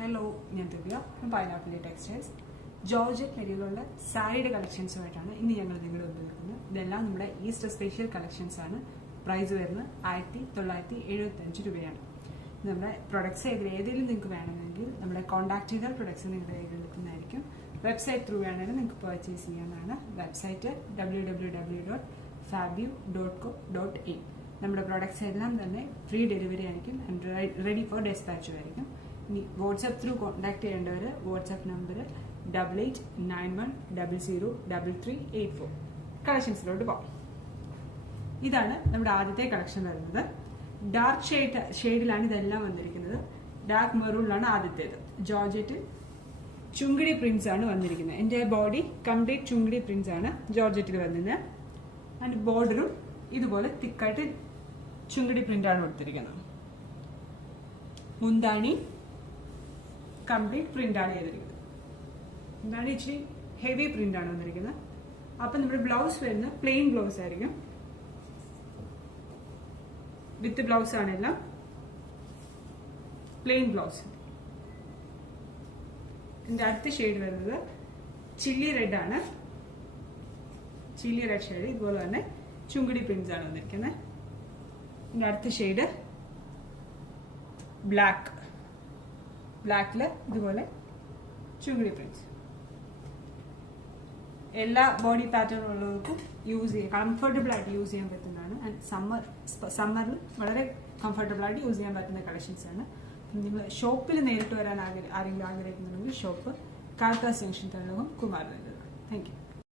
Hello, ഞാൻ ദിവ്യ from pineapple textiles. Georgette മെറ്റീരിയലുള്ള സാരിയുടെ കളക്ഷൻസുമായിട്ടാണ് ഇന്ന് ഞങ്ങൾ നിങ്ങളുടെ മുമ്പിൽ നിൽക്കുന്നത്. ഇതെല്ലാം നമ്മുടെ ഈസ്റ്റർ സ്പെഷ്യൽ കളക്ഷൻസ് ആണ്. പ്രൈസ് വരുന്നത് 1975 രൂപയാണ്. നമ്മുടെ പ്രൊഡക്ട്സ് ഏതെങ്കിലും നിങ്ങൾക്ക് വേണമെങ്കിൽ നമ്മുടെ കോൺടാക്ട് ചെയ്താൽ പ്രൊഡക്ട്സ് നിങ്ങളുടെ കയ്യിൽ എത്തുന്നതായിരിക്കും. വെബ്സൈറ്റ് ത്രൂ വേണമെങ്കിൽ നിങ്ങൾക്ക് പർച്ചേസ് ചെയ്യാവുന്നതാണ്. Website www.fabu.co.in. നമ്മുടെ പ്രൊഡക്ട്സ് എല്ലാം തന്നെ ഫ്രീ ഡെലിവറി ആയിരിക്കും ആൻഡ് റെഡി ഫോർ ഡെസ്പാച്ചും ആയിരിക്കും. ഇനി വാട്സാപ്പ് ത്രൂ കോൺടാക്ട് ചെയ്യേണ്ടവർ വാട്സാപ്പ് നമ്പർ 8891003384. കളക്ഷൻസിലോട്ട് പോകാം. ഇതാണ് നമ്മുടെ ആദ്യത്തെ കളക്ഷൻ വരുന്നത്. ഡാർക്ക് ഷെയ്ഡിലാണ് ഇതെല്ലാം വന്നിരിക്കുന്നത്. ഡാർക്ക് മെറൂണിലാണ് ആദ്യത്തേത്. ജോർജറ്റ് ചുങ്കിടി പ്രിന്റ്സ് ആണ് വന്നിരിക്കുന്നത്. എൻ്റെ ബോഡി കംപ്ലീറ്റ് ചുങ്കിടി പ്രിന്റ്സ് ആണ് ജോർജറ്റിൽ വന്നത്. ആൻഡ് ബോർഡറും ഇതുപോലെ തിക്കായിട്ട് ചുങ്കിടി പ്രിന്റ് ആണ് കൊടുത്തിരിക്കുന്നത്. മുന്താണി കംപ്ലീറ്റ് പ്രിന്റ് ആണ് ചെയ്തിരിക്കുന്നത്. മുന്താണി ഇച്ചിരി ഹെവി പ്രിന്റ് ആണ് വന്നിരിക്കുന്നത്. അപ്പൊ നമ്മുടെ ബ്ലൗസ് വരുന്നത് പ്ലെയിൻ ബ്ലൗസ് ആയിരിക്കും. വിത്ത് ബ്ലൗസ് ആണെല്ലാം പ്ലെയിൻ ബ്ലൗസ്. ഇതിന്റെ അടുത്ത ഷെയ്ഡ് വരുന്നത് ചില്ലി റെഡ് ആണ്. ചില്ലി റെഡ് ഷെയ്ഡ് ഇതുപോലെ തന്നെ ചുങ്കിടി പ്രിന്റ്സ് ആണ് വന്നിരിക്കുന്നത്. ഇതിന്റെ അടുത്ത ഷെയ്ഡ് ബ്ലാക്കില് ഇതുപോലെ ചുങ്കിടി പ്രിന്റ്സ്. എല്ലാ ബോഡി പാറ്റേൺ ഉള്ളവർക്കും യൂസ് ചെയ്യാൻ കംഫർട്ടബിൾ ആയിട്ട് യൂസ് ചെയ്യാൻ പറ്റുന്നതാണ്. ആൻഡ് സമ്മറിൽ വളരെ കംഫർട്ടബിൾ ആയിട്ട് യൂസ് ചെയ്യാൻ പറ്റുന്ന കളക്ഷൻസ് ആണ്. നിങ്ങൾ ഷോപ്പിൽ നേരിട്ട് വരാൻ ആരെങ്കിലും ആഗ്രഹിക്കുന്നുണ്ടെങ്കിൽ ഷോപ്പ് കാൽക്കാസ് junction Thalakam Kumaranagar. Thank U.